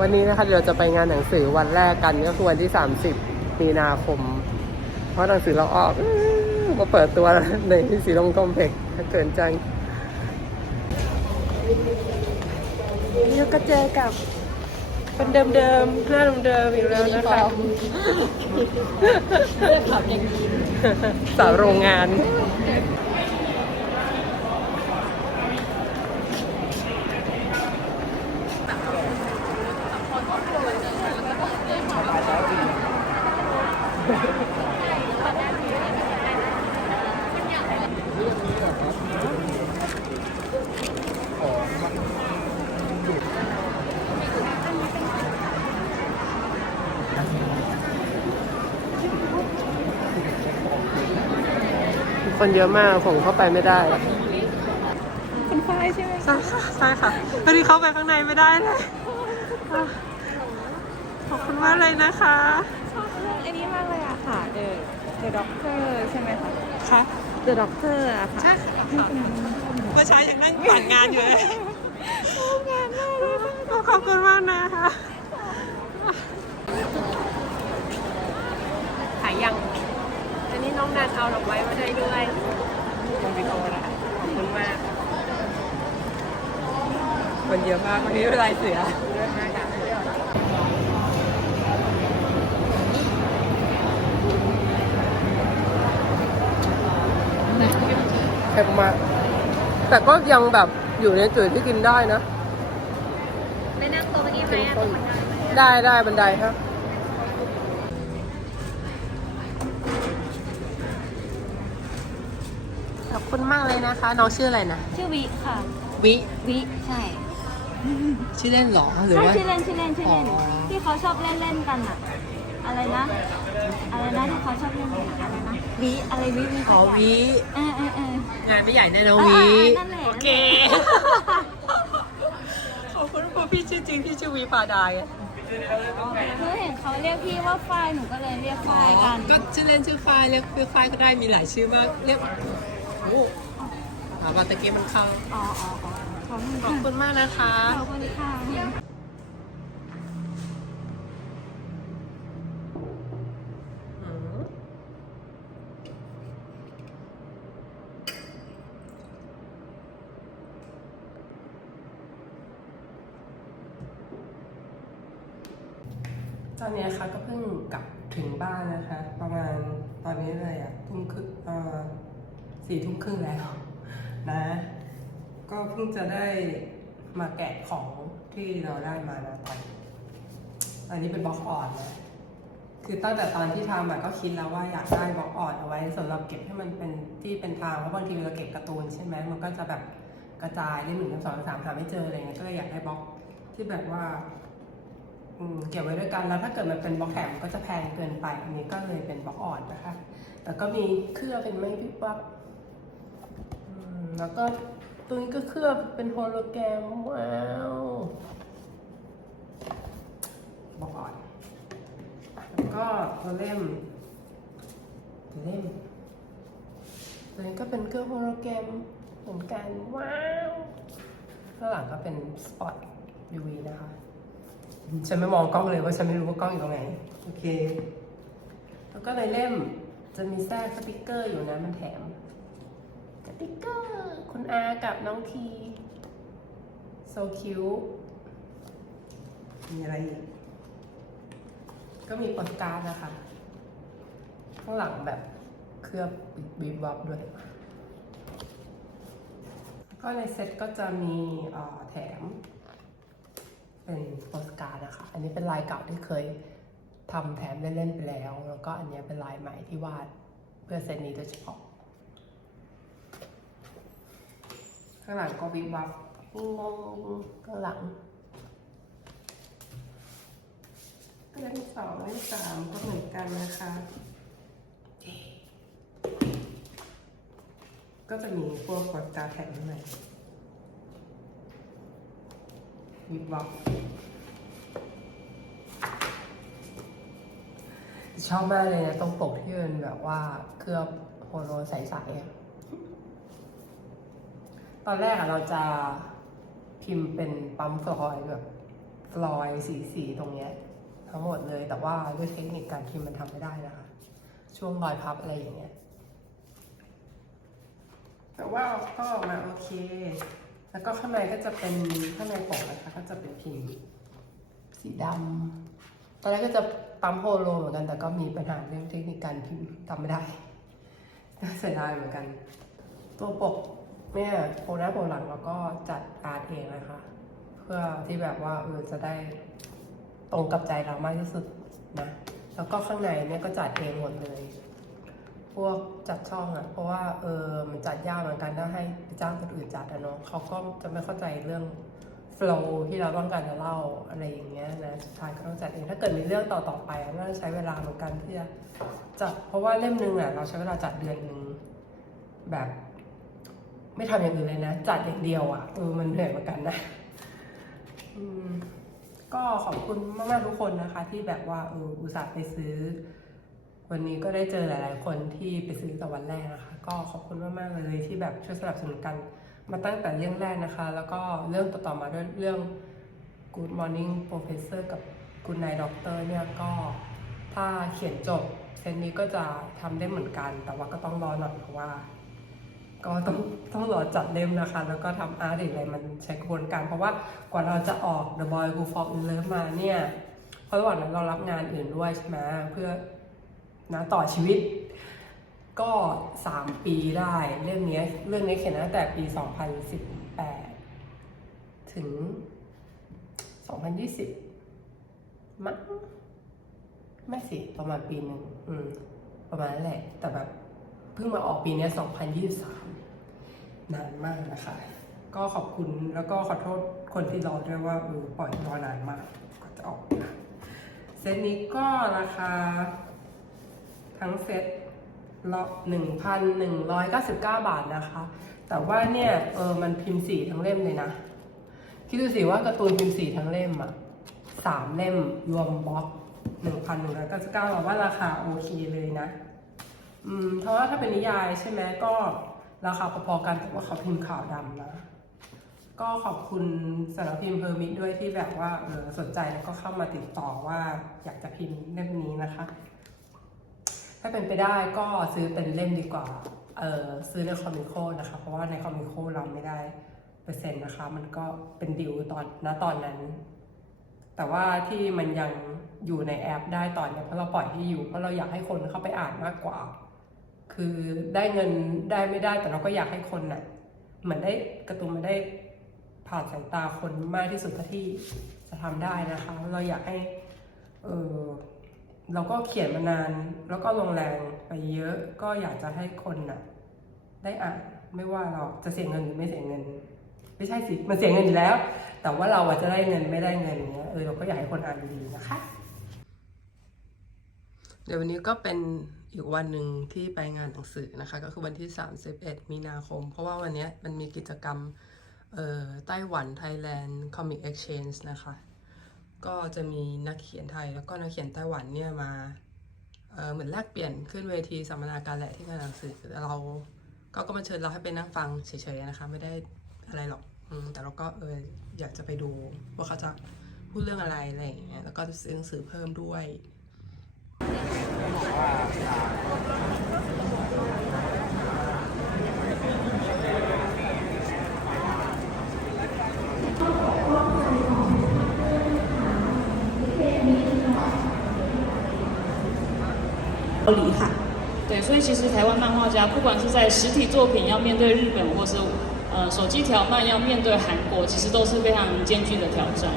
วันนี้นะคะเดี๋ยวเราจะไปงานหนังสือวันแรกกันก็คือวันที่ 30 มีนาคม เพราะหนังสือเราออกอื้อมาเปิดตัวในที่สีลมคอมเพล็กซ์เกินจังนี่ก็เจอกับคนเดิมๆหน้าเดิมๆอีกแล้วนะคะเลือกขับยังดีสาวโรงงาน คนเยอะมากผมเข้าไปไม่ได้คุณฝ้ายใช่ไหมใช่ค่ะใช่ค่ะพอดีเข้าไปข้างในไม่ได้เลยอะขอบคุณมากเลยนะคะชอบเรื่องอันนี้มากเลยอะค่ะ The The Doctor ใช่ไหมคะค่ะ The Doctor อะค่ะใช่ค่ะเมื่อเช้ายังนั่งผ่านงานอยู่เลย ชอบงานมากเลยค่ะ ข อบคุณมากนะคะขายยังอันนี้น้องนันเอาดอกไม้มาให้ด้วยมันวิโอนะคะขอบคุณมาก คนเยอะมากวันนี้เป็นลายเสือเผ็ดมากแต่ก็ยังแบบอยู่ในจุดที่กินได้นะได้นั่งโต๊ะ เมื่อกี้ไหมอะตรงบันไดไหมได้ได้บันไดครับขอบคุณมากเลยนะคะ น้องชื่ออะไรนะ ชื่อวิค่ะ วิ วิใช่ชื่อเล่นเหรอหรือใช่ว่า ชื่อเล่นชื่อเล่นชื่อเล่นอ๋อ ที่เขาชอบเล่นเล่นกันอะอะไรนะ อะไรนะที่เขาชอบเล่นกันอะอะไรนะวิอะไรวิวิอ๋อวิ เออเออเอองานไม่ใหญ่แน่นะเออวิเออนั่นแหละโอเคขอบคุณเพราะพี่ชื่อจริงพี่ชื่อวีปาดายอะคือเห็นเขาเรียกพี่ว่าฝ้ายหนูก็เลยเรียกฝ้ายกันก็ชื่อเล่นชื่อฝ้ายเรียกชื่อฝ้ายก็ได้มีหลายชื่อมากเรียกโอ้ถามว่าตะเกียบมันเข้าอ๋ออ๋ออ๋อขอบคุณขอบคุณมากนะคะ ขอบคุณค่ะ อืมตอนนี้นะคะก็เพิ่ง กลับถึงบ้านนะคะ ประมาณตอนนี้เลยอะทุ่มครึ่งเอ่อสี่ทุ่มครึ่งแล้วนะ ก็เพิ่งจะได้มาแกะของที่เราได้มานะตอนอันนี้เป็นบล็อกอ่อนนะคือตั้งแต่ตอนที่ทำอะก็คิดแล้วว่าอยากได้บล็อกอ่อนเอาไว้สำหรับเก็บให้มันเป็นที่เป็นทางเพราะบางทีเวลาเก็บการ์ตูนใช่ไหมมันก็จะแบบกระจายได้หนึ่งสองสามหาไม่เจออะไรเงี้ยก็เลยอยากได้บล็อกที่แบบว่า เก็บไว้ด้วยกันแล้วถ้าเกิดมันเป็นบล็อกแข็งก็จะแพงเกินไป อันนี้ก็เลยเป็นบล็อกอ่อนนะคะแต่ก็มีเคลือบเป็นไม่พิบวับแล้วก็ตัวนี้ก็เคลือบเป็นโฮโลแกรมว้าวบล็อกอ่อนแล้วก็ตัวเล่มตัวเล่มตัวนี้ก็เป็นเครื่องโฮโลแกรมเหมือนกันว้าวข้างหลังก็เป็นสปอต UV นะคะ ฉันไม่มองกล้องเลยว่าฉันไม่รู้ว่ากล้องอยู่ตรงไหน โอเค แล้วก็ในเล่มจะมีแทรกสติกเกอร์อยู่นะมันแถม สติกเกอร์ คุณอากับน้องทีโซคิวมีอะไรอีก ก็มีโปสการ์ดนะคะ ข้างหลังแบบเคลือบบีบวับด้วยก็ในเซ็ตก็จะมีเอ่อแถม เป็นโปสการ์ด นะคะ อันนี้เป็นลายเก่าที่เคยทำแถมเล่นๆไปแล้ว แล้วก็อันนี้เป็นลายใหม่ที่วาดเพื่อเซตนี้โดยเฉพาะ ข้างหลังก็วิบวับงงข้างหลังเล่มสองเล่มสามก็เหมือนกันนะคะ ก็จะมีพวกกดกาแถมข้างในวิบวับ ชอบมากเลยนะตรงปกที่เป็นแบบว่าเคลือบโฮโลใสๆอะตอนแรกอะเราจะพิมพ์เป็นปั๊มฟลอยด์แบบฟลอยสีสีตรงเนี้ยทั้งหมดเลยแต่ว่าด้วยเทคนิคการพิมพ์มันทำไม่ได้นะคะ ช่วงรอยพับอะไรอย่างเงี้ย แต่ว่าก็ออกมาโอเค แล้วก็ข้างในก็จะเป็นข้างในปกนะคะก็จะเป็นพิมพ์สีดำตอนแรกก็จะ ปั๊มโฮโลเหมือนกันแต่ก็มีปัญหาเรื่องเทคนิคการพิมพ์ทำไม่ได้น่าเสียดายเหมือนกัน ตัวปกเนี่ยโปรหน้าโปรหลังแล้วก็จัดอาร์ตเองนะคะ เพื่อที่แบบว่าเออจะได้ตรงกับใจเรามากที่สุดนะแล้วก็ข้างในเนี่ยก็จัดเองหมดเลย พวกจัดช่องอะ่ะ เพราะว่าเออมันจัดยากเหมือนกันถ้าให้จ้างคนอื่นจัดอะเนาะเขาก็จะไม่เข้าใจเรื่อง flow ที่เราต้องการจะเล่าอะไรอย่างเงี้ยนะสุดท้ายก็ต้องจัดเองถ้าเกิดมีเรื่องต่อต่อไปอะน่าจะใช้เวลาเหมือนกันที่จะจัดเพราะว่าเล่มหนึ่งอะเราใช้เวลาจัดเดือนหนึ่งแบบ ไม่ทำอย่างอื่นเลยนะ จัดอย่างเดียวอะเออมันเหนื่อยเหมือนกันนะอืมก็ขอบคุณมากๆทุกคนนะคะ ที่แบบว่าเอออุตส่าห์ไปซื้อ วันนี้ก็ได้เจอหลาย ๆ คนที่ไปซื้อแต่วันแรกนะคะ ก็ขอบคุณมากๆเลยที่แบบช่วยสนับสนุนกัน มาตั้งแต่เรื่องแรกนะคะ แล้วก็เรื่องต่อๆมาด้วยเรื่อง Good Morning Professor กับ Good Night Doctor เนี่ยก็ถ้าเขียนจบเซตนี้ก็จะทำได้เหมือนกัน แต่ว่าก็ต้องรอหน่อยเพราะว่า ก็ต้องต้องรอจัดเล่มนะคะ แล้วก็ทำอาร์ตอะไรมันใช้กระบวนการ เพราะว่ากว่าเราจะออก The Boy Who Fall in Love มาเนี่ยเพราะระหว่างนั้นเรารับงานอื่นด้วยใช่ไหมเพื่อนะต่อชีวิต ก็สามปีได้เรื่องนี้เรื่องนี้เขียนตั้งแต่ปี 2018 ถึง 2020 มั้งไม่สิ ประมาณปีหนึ่งอืม ประมาณนั้นแหละ แต่แบบเพิ่งมาออกปีนี้ย2023 นานมากนะคะ ก็ขอบคุณแล้วก็ขอโทษคนที่รอด้วยว่าเออปล่อยรอนานมากกว่าจะออกนะเซตนี้ก็ราคา ทั้งเซต 1,199 บาทนะคะ แต่ว่าเนี่ยเออมันพิมพ์สีทั้งเล่มเลยนะ คิดดูสิว่าการ์ตูนพิมพ์สีทั้งเล่มอะสามเล่มรวมบล็อก1,199บาทว่าราคาโอเคเลยนะ อืมเพราะว่าถ้าเป็นนิยายใช่ไหมก็ราคาพอๆกันแต่ว่าเขาพิมพ์ขาวดำนะ ก็ขอบคุณสำนักพิมพ์เพอร์มิทด้วยที่แบบว่าเออสนใจแล้วก็เข้ามาติดต่อว่าอยากจะพิมพ์เล่มนี้นะคะ ถ้าเป็นไปได้ก็ซื้อเป็นเล่มดีกว่าเออซื้อในคอมิโคนะคะ เพราะว่าในคอมิโคเราไม่ได้เปอร์เซ็นต์นะคะ มันก็เป็นดิวตอนณตอนนั้น แต่ว่าที่มันยังอยู่ในแอปได้ตอนเนี้ยเพราะเราปล่อยที่อยู่เพราะเราอยากให้คนเข้าไปอ่านมากกว่า คือได้เงินได้ไม่ได้แต่เราก็อยากให้คนน่ะเหมือนได้กระตุ้นมาได้ผ่านสายตาคนมากที่สุดเท่าที่จะทำได้นะคะ เราอยากให้เออ เราก็เขียนมานาน แล้วก็ลงแรงไปเยอะก็อยากจะให้คนน่ะ ได้อ่านไม่ว่าเราจะเสียเงินหรือไม่เสียเงิน ไม่ใช่สิมันเสียเงินอยู่แล้ว แต่ว่าเราอาจจะได้เงินไม่ได้เงินเนี้ยเออเราก็อยากให้คนอ่านดีๆนะคะเดี๋ยววันนี้ก็เป็นอีกวันหนึ่งที่ไปงานหนังสือนะคะ ก็คือวันที่ 31 มีนาคม เพราะว่าวันนี้มันมีกิจกรรมเออไต้หวัน Thailand Comic Exchange นะคะ ก็จะมีนักเขียนไทยแล้วก็นักเขียนไต้หวันเนี่ยมาเเหมือนแลกเปลี่ยนขึ้นเวทีสัมมนาการแหละที่งานหนังสือเราก็ก็มาเชิญเราให้ไปนั่งฟังเฉยๆนะคะไม่ได้อะไรหรอกอืแต่เราก็เอออยากจะไปดูว่าเขาจะพูดเรื่องอะไรอะไรอย่างเงี้ยแล้วก็ซื้อหนังสือเพิ่มด้วย 所以其实台湾漫画家不管是在实体作品要面对日本，或是呃手机条漫要面对韩国，其实都是非常艰巨的挑战。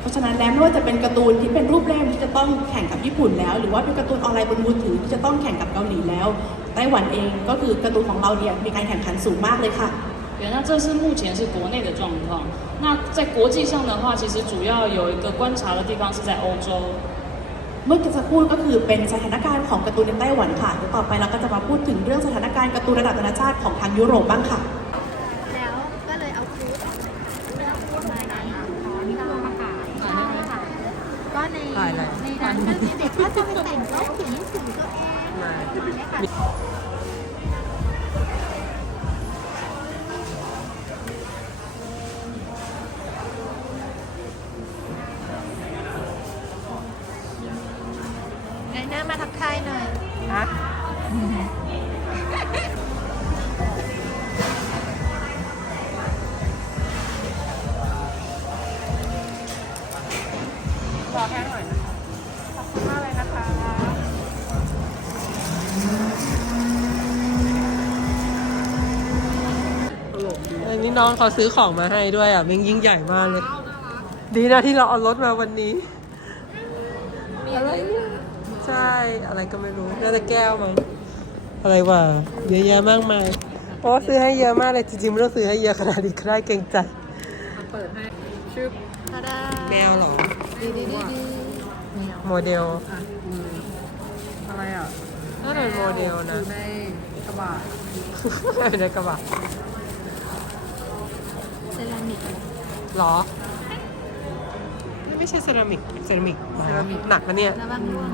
เพราะฉะนั้นแล้วไม่ว่าจะเป็นการ์ตูนที่เป็นรูปเล่มที่จะต้องแข่งกับญี่ปุ่นแล้ว หรือว่าเป็นการ์ตูนออนไลน์บนมือถือที่จะต้องแข่งกับเกาหลีแล้วไต้หวันเองก็คือการ์ตูนของเราเนี่ยมีการแข่งขันสูงมากเลยค่ะ 对，那这是目前是国内的状况。那在国际上的话，其实主要有一个观察的地方是在欧洲。 เมื่อกี้จะพูดก็คือเป็นสถานการณ์ของการ์ตูนในไต้หวันค่ะเดี๋ยวต่อไปเราก็จะมาพูดถึงเรื่องสถานการณ์การ์ตูนระดับนานาชาติของทางยุโรปบ้างค่ะ อันนี้น้องเขาซื้อของมาให้ด้วยอะมันยิ่งใหญ่มากเลย ดีนะที่เราเอารถมาวันนี้อะไรเนี่ยใช่อะไรก็ไม่รู้น่าจะแก้วมั้งอะไรวะเยอะแยะมากมายโอ้ซื้อให้เยอะมากเลยจริงๆไม่ต้องซื้อให้เยอะขนาดนี้ก็ได้เกรงใจตาดาแมวเหรอดีดีดีดีโมเดลอะไรอะน่าจะเป็นโมเดลนะในกระบะในกระบะ เซรามิกหรอ ไม่ใช่เซรามิก เซรามิกเซรามิก หนักนะเนี่ย ระวังร่วง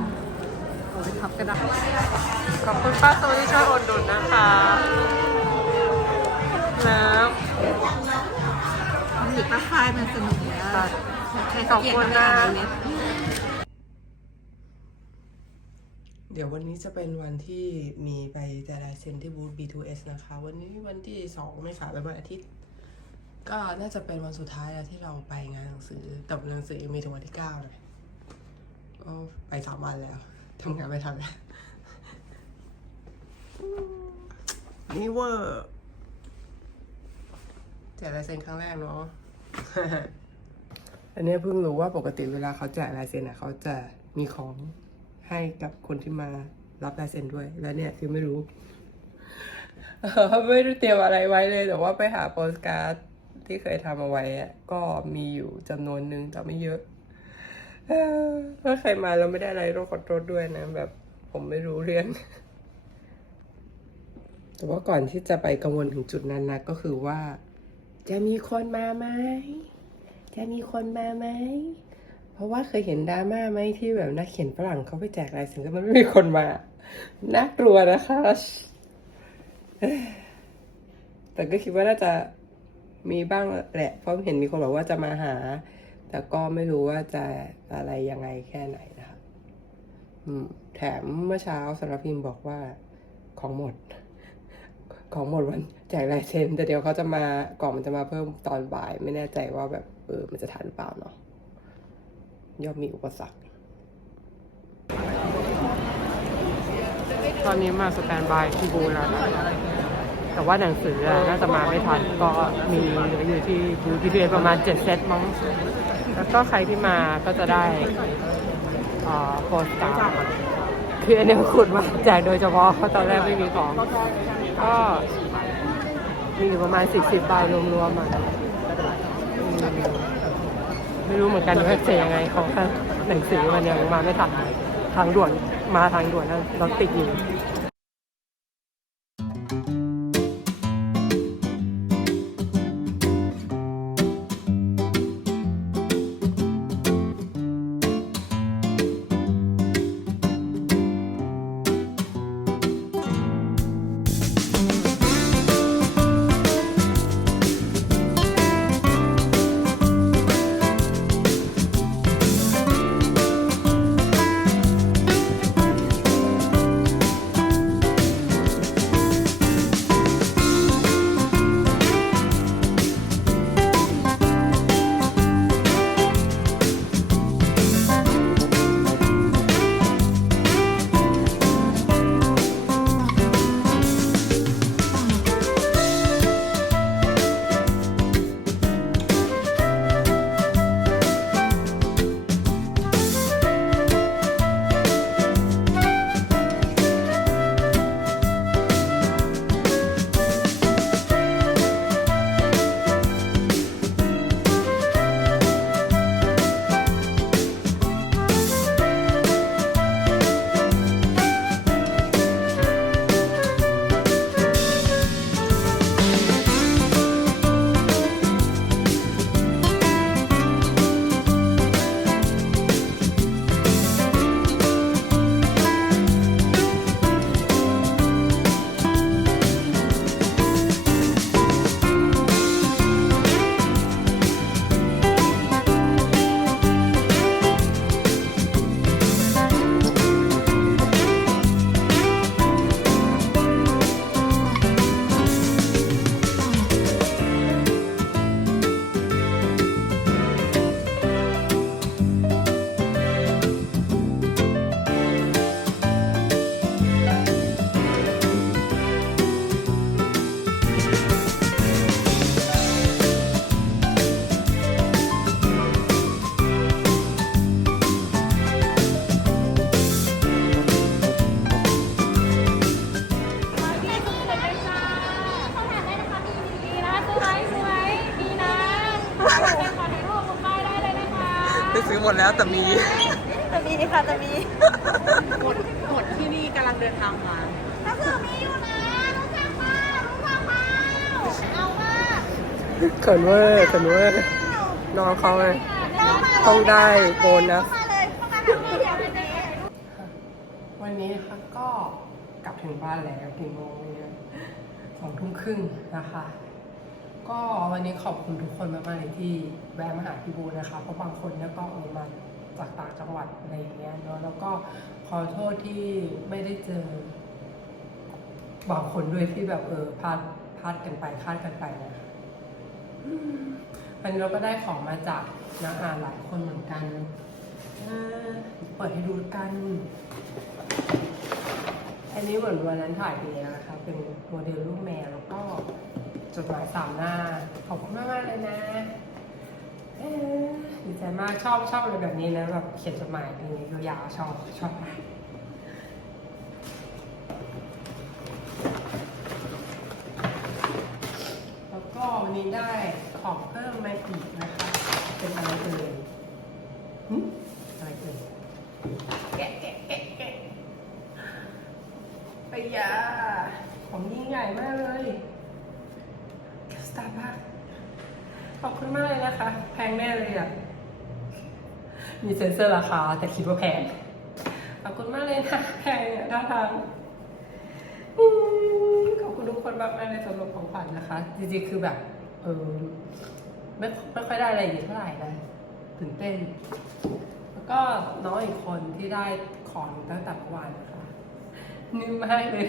ขอบคุณป้าโตที่ช่วยอดหนุนนะคะ แล้วหยิบปลาไฟมันสนุกแล้วขอบคุณนะเดี๋ยววันนี้จะเป็นวันที่มีไปแจกลายเซ็นที่บูธ B2S นะคะ วันนี้วันที่สองไม่ขาเป็นวันอาทิตย์ ก็น่าจะเป็นวันสุดท้ายแล้วที่เราไปงานหนังสือ แต่หนังสือยังมีถึงวันที่เก้าเลยก็ไปสามวันแล้วทำงานไม่ทันแล้วนี่เวอร์แจกลายเซ็นครั้งแรกเนาะ อันนี้เพิ่งรู้ว่าปกติเวลาเขาแจกลายเซ็นอะเขาจะมีของให้กับคนที่มารับลายเซ็นด้วย แล้วเนี่ยคือไม่รู้ ไม่ได้เตรียมอะไรไว้เลยแต่ว่าไปหาโปสการ์ด ที่เคยทำเอาไว้ก็มีอยู่จำนวนหนึ่งแต่ไม่เยอะถ้าใครมาแล้วไม่ได้อะไรต้องขอโทษด้วยนะ แบบ ผมไม่รู้เรื่อง แต่ว่าก่อนที่จะไปกังวลถึงจุดนั้นนะก็คือว่า จะมีคนมาไหม จะมีคนมาไหม เพราะว่าเคยเห็นดราม่าไหมที่แบบนักเขียนฝรั่งเขาไปแจกลายเซ็นแล้วมันไม่มีคนมา น่ากลัวนะคะแต่ก็คิดว่าน่าจะ มีบ้างแหละ เพราะเห็นมีคนบอกว่าจะมาหา แต่ก็ไม่รู้ว่าจะอะไรยังไงแค่ไหนนะคะแถมเมื่อเช้าสารพิมพ์บอกว่าของหมด ของหมดวันแจกลายเซ็นแต่เดี๋ยวเขาจะมากล่องมันจะมาเพิ่มตอนบ่าย ไม่แน่ใจว่าแบบเออมันจะทันหรือเปล่าเนาะย่อมมีอุปสรรค ตอนนี้มาสแตนบายที่บูแล้วนะ แต่ว่าหนังสืออะน่าจะมาไม่ทันก็มีเหลืออยู่ที่บูธพีทีประมาณเจ็ดเซตมั้งแล้วก็ใครที่มาก็จะได้โปสการ์ดคืออันนี้ขุดมาแจกโดยเฉพาะเพราะตอนแรกไม่มีของก็มีอยู่ประมาณสิบสิบใบรวมๆอะอืมไม่รู้เหมือนกันว่าจะยังไงของหนังสือมันยังมาไม่ทันทางด่วนมาทางด่วนนะรถติดอยู่ มดแล้วแต่มี แต่มีค่ะแต่มีหมดหมดที่นี่กำลังเดินทางมาก็คือมีอยู่นะรู้จักมารู้จักมาเอามาเขินเวอร์เขินเวอร์น้องเขาเลยต้องได้โบนัสเข้ามาเลยเข้ามาทางนี้เดี๋ยววันนี้วันนี้นะคะก็กลับถึงบ้านแล้วกี่โมงเนี่ยสองทุ่มครึ่งนะคะ ก็วันนี้ขอบคุณทุกคนมากๆเลยที่แวะมาหาพี่บูนะคะ เพราะบางคนเนี่ยก็เออมาจากต่างจังหวัดอะไรอย่างเงี้ยเนาะแล้วก็ขอโทษที่ไม่ได้เจอบางคนด้วยที่แบบเออพลาดพลาดกันไปคาดกันไปนะคะวันนี้เราก็ได้ของมาจากนาอาหลายคนเหมือนกันเปิดให้ดูกัน อันนี้เหมือนวันนั้นถ่ายไปแล้วนะคะ เป็นโมเดลรูปแมวแล้วก็ จดหมายสามหน้า ขอบคุณมากมากเลยนะดีใจมากชอบชอบอะไรแบบนี้นะแบบเขียนจดหมายนี่ยาวๆชอบชอบมากแล้วก็วันนี้ได้ของเพิ่มมาอีกนะคะ เป็นอะไรเอ่ยอะไรเอ่ยแกะแกะแกะแกะไปยาของยิ่งใหญ่มากเลยสตาร์บัคขอบ คุณมากเลยนะคะ แพงแน่เลยอะ มีเซ็นเซอร์ราคา แต่คิดว่าแพง ขอบคุณมากเลยนะแพงอะท่าทางขอบคุณทุกคนมากๆเลยสำหรับของขวัญนะคะ จริงๆ คือแบบ เออไม่ไม่ค่อยได้อะไรอย่เท่าไหร่นะตื่นเต้น แล้วก็น้องอีกคนที่ได้ของตั้งแต่เมื่อวานนะคะนิ่มมากเลย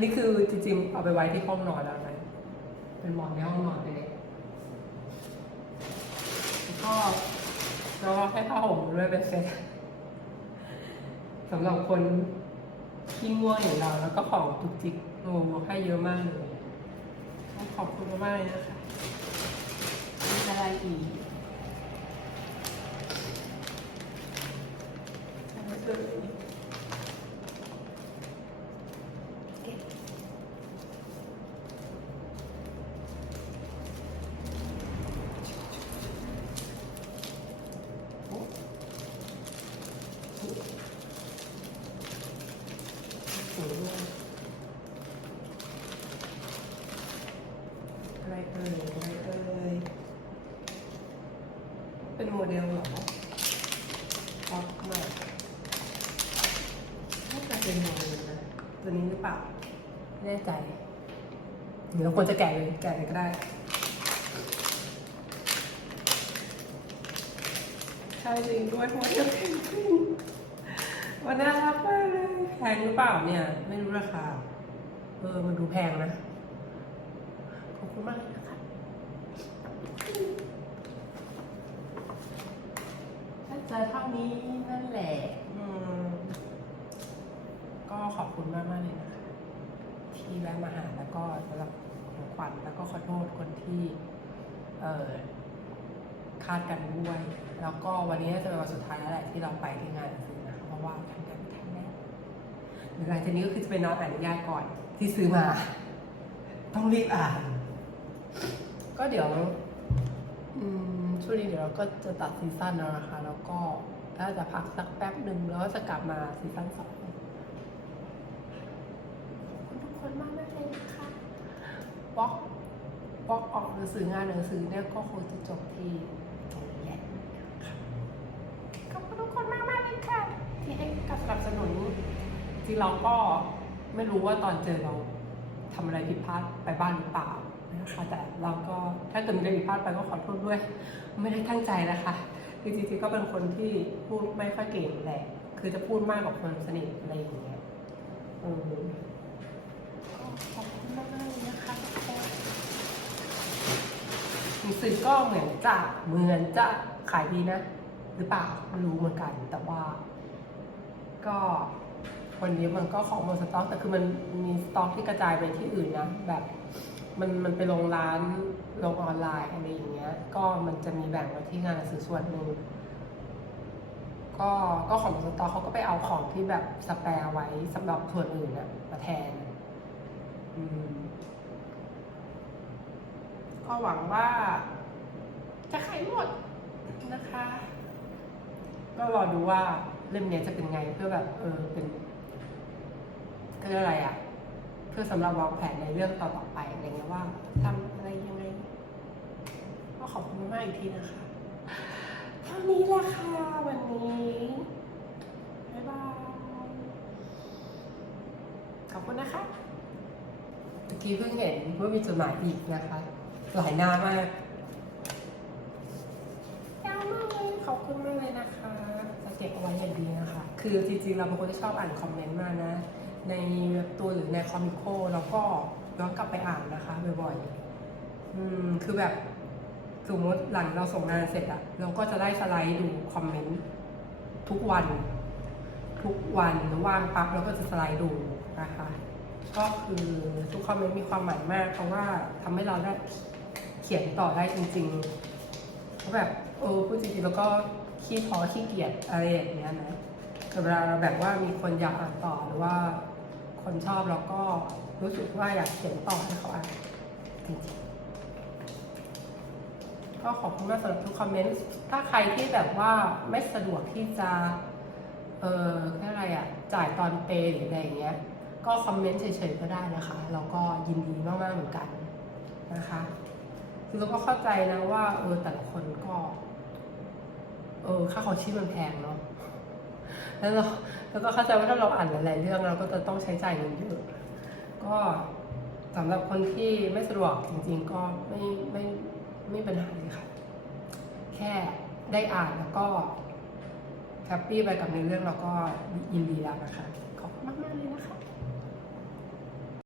นี่คือจริงๆ เอาไปไว้ที่ห้องนอนแล้วนะเป็นหมอนในห้องนอนไปเลยแล้วก็ แล้วก็ให้ผ้าห่มด้วยเป็นเซ็ตสำหรับคนที่ง่วงอย่างเราแล้วก็ของจุกจิกโอ้ให้เยอะมากเลยขอบคุณมากๆเลยนะคะมีอะไรอีกอะไรเอ่ย สวยมากอะไรเอ่ยอะไรเอ่ย เป็นโมเดลเหรอออกมาน่าจะเป็นโมเดลนะตัวนี้หรือเปล่าไม่แน่ใจหรือเราควรจะแกะเลยแกะเลยก็ได้ ใช่จริงด้วยเพราะว่าจะเป็นจริงมันน่ารักมากเลยแพงหรือเปล่าเนี่ย ไม่รู้ราคา เออ มันดูแพงนะ ขอบคุณมากเลยนะคะถ้าเจอเท่านี้นั่นแหละ อืม ก็ขอบคุณ มากมากๆเลยนะคะที่แวะมาหาแล้วก็สำหรับของขวัญแล้วก็ขอโทษคนที่เออคาดกันด้วย แล้วก็วันนี้จะเป็นวันสุดท้ายแล้วแหละที่เราไปที่งานซื้อนะเพราะว่าทำงานไม่ทันแน่หรือหลังจากนี้ก็คือจะเป็นนอนอ่านนิยายก่อนที่ซื้อมา ต้องรีบอ่าน ก็เดี๋ยวช่วงนี้เดี๋ยวเราก็จะตัดซีซั่นแล้วนะคะ แล้วก็ถ้าจะพักสักแป๊บหนึ่งแล้วก็จะกลับมาซีซั่นสองขอบคุณทุกคนมากมาก เลยนะคะบล็อกบล็อกออกหนังสืองานหนังสือเนี่ยก็คงจะจบที่ตรงนี้แหละค่ะขอบคุณทุกคนมากมากเลยค่ะ ที่ให้การสนับสนุนที่เราก็ไม่รู้ว่าตอนเจอเราทำอะไรผิดพลาดไปบ้างหรือเปล่านะคะแต่เราก็ถ้าเกิดมีอะไรผิดพลาดไปก็ขอโทษด้วย ไม่ได้ตั้งใจนะคะคือจริงๆก็เป็นคนที่พูดไม่ค่อยเก่งแหละ คือจะพูดมากกว่าคนสนิทอะไรอย่างเงี้ยออก็ขอบคุณ มากๆเลยนะคะทุกคนหนังสือก็เหมือนจะเหมือนจะขายดีนะ หรือเปล่าไม่รู้เหมือนกัน แต่ว่า ก็วันนี้มันก็ของหมดสต็อกแต่คือมันมีสต็อกที่กระจายไปที่อื่นนะแบบมันมันไปลงร้านลงออนไลน์อะไรอย่างเงี้ย ก็มันจะมีแบ่งไว้ที่งานหนังสือส่วนหนึ่งก็ก็ของหมสต็อกเขาก็ไปเอาของที่แบบสแปร์ไว้สำหรับส่วนอื่นนะมาแทน ก็หวังว่า จะขายหมดนะคะ ก็รอดูว่าเล่มนี้จะเป็นไงเพื่อแบบเออเป็นก็เรียกอะไรอะ เพื่อสำหรับวางแผนในเรื่องต่อๆไปอะไรเงี้ยว่าทำอะไรยังไงก็ขอบคุณมากอีกทีนะคะ เท่านี้แหละค่ะวันนี้ บ๊ายบาย ขอบคุณนะคะ กี้เพิ่งเห็นว่ามีจดหมายอีกนะคะ หลายหน้ามากยาวมากเลยขอบคุณมากเลยนะคะจะเก็บเอาไว้อย่างดีนะคะ คือจริงๆเราเป็นคนที่ชอบอ่านคอมเมนต์มากนะ ในเว็บตัวหรือในคอมิโคแล้วก็ย้อนกลับไปอ่านนะคะบ่อยๆอืมคือแบบสมมติหลังเราส่งงานเสร็จอะเราก็จะได้สไลด์ดูคอมเมนต์ทุกวัน ทุกวันว่างปั๊บเราก็จะสไลด์ดูนะคะ ก็คือทุกคอมเมนต์มีความหมายมาก เพราะว่าทำให้เราได้เขียนต่อได้จริงๆเพราะแบบเออพูดจริงๆแล้วก็ขี้ท้อขี้เกียจอะไรอย่างเงี้ยนะแต่เวลาเราแบบว่ามีคนอยากอ่านต่อหรือว่าคนชอบเราก็รู้สึกว่าอยากเขียนต่อให้เขาอ่านจริงๆก็ขอบคุณมากสำหรับทุกคอมเมนต์ถ้าใครที่แบบว่าไม่สะดวกที่จะ เออแค่อะไรอะจ่ายตอนเปย์หรืออะไรอย่างเงี้ย ก็คอมเมนต์เฉยๆก็ได้นะคะ เราก็ยินดีมากๆเหมือนกันนะคะคือเราก็เข้าใจนะว่าเออแต่ละคนก็ เออค่าของชีพมันแพงเนาะแล้วเราแล้วก็เข้าใจว่าถ้าเราอ่านหลายๆเรื่องเราก็จะต้องใช้จ่ายเงินเยอะก็สำหรับคนที่ไม่สะดวกจริงๆก็ไม่ไม่ไม่เป็นปัญหาเลยค่ะ แค่ได้อ่านแล้วก็แฮปปี้ไปกับในเรื่องเราก็ยินดีแล้วนะคะ ขอบคุณมากๆเลยนะคะ